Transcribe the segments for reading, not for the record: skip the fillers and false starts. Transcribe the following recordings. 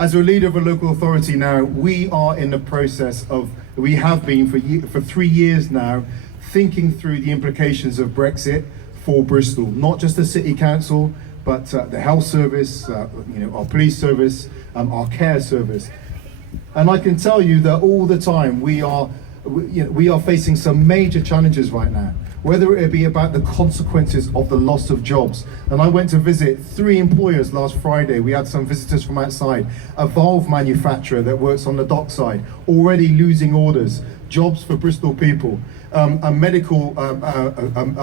As a leader of a local authority now, we are in the process of, we have been for 3 years now, thinking through the implications of Brexit for Bristol, not just the City Council, but the health service, our police service, our care service. And I can tell you that all the time we are facing some major challenges right now, whether it be about the consequences of the loss of jobs. And I went to visit 3 employers last Friday. We had some visitors from outside. A valve manufacturer that works on the dockside, already losing orders, jobs for Bristol people. A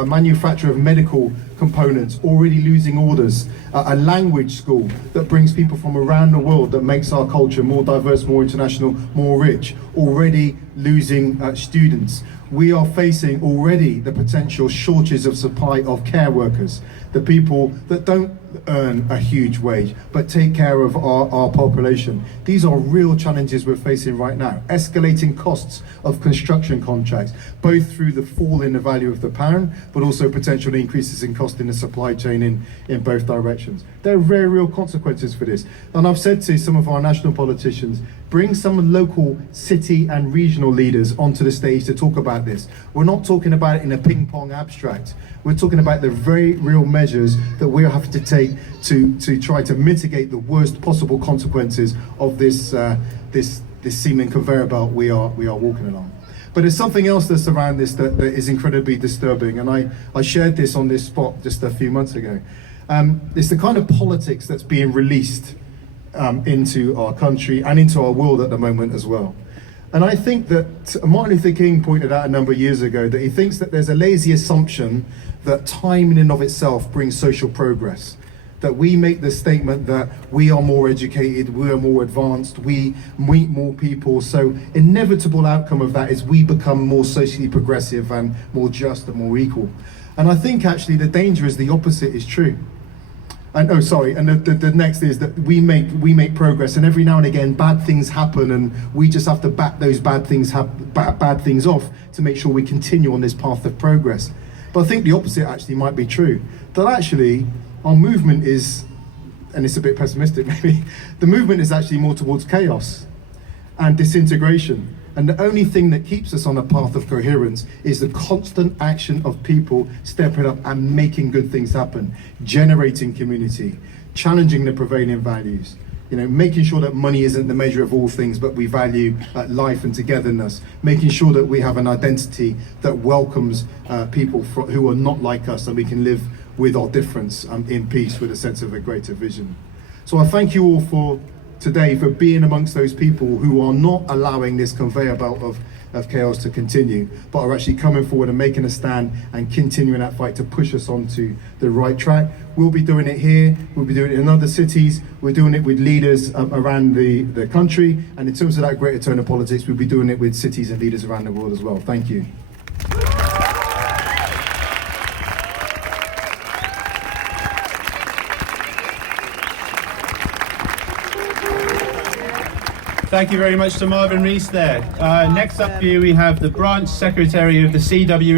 manufacturer of medical components already losing orders. A language school that brings people from around the world, that makes our culture more diverse, more international, more rich, already losing students. We are facing already the potential shortage of supply of care workers, the people that don't earn a huge wage but take care of our population. These are real challenges we're facing right now. Escalating costs of construction contracts, both through the fall in the value of the pound, but also potential increases in cost in the supply chain in both directions. There are very real consequences for this. And I've said to some of our national politicians, bring some local city and regional leaders onto the stage to talk about this. We're not talking about it in a ping pong abstract. We're talking about the very real measures that we have to take to try to mitigate the worst possible consequences of this seeming conveyor belt we are walking along. But there's something else that's around this that is incredibly disturbing, and I shared this on this spot just a few months ago. It's the kind of politics that's being released into our country and into our world at the moment as well. And I think that Martin Luther King pointed out a number of years ago that he thinks that there's a lazy assumption that time in and of itself brings social progress. That we make the statement that we are more educated, we are more advanced, we meet more people, so inevitable outcome of that is we become more socially progressive and more just and more equal. And I think actually the danger is the opposite is true. And the next is that we make progress, and every now and again bad things happen, and we just have to back those bad things off to make sure we continue on this path of progress. But I think the opposite actually might be true. That actually our movement is, and it's a bit pessimistic maybe, the movement is actually more towards chaos and disintegration. And the only thing that keeps us on a path of coherence is the constant action of people stepping up and making good things happen, generating community, challenging the prevailing values, making sure that money isn't the measure of all things, but we value life and togetherness, making sure that we have an identity that welcomes people who are not like us, and we can live with our difference in peace with a sense of a greater vision. So I thank you all for today for being amongst those people who are not allowing this conveyor belt of chaos to continue, but are actually coming forward and making a stand and continuing that fight to push us onto the right track. We'll be doing it here, we'll be doing it in other cities, we're doing it with leaders around the country, and in terms of that greater tone of politics, we'll be doing it with cities and leaders around the world as well. Thank you. Thank you very much to Marvin Rees there. Next up here we have the Branch Secretary of the CW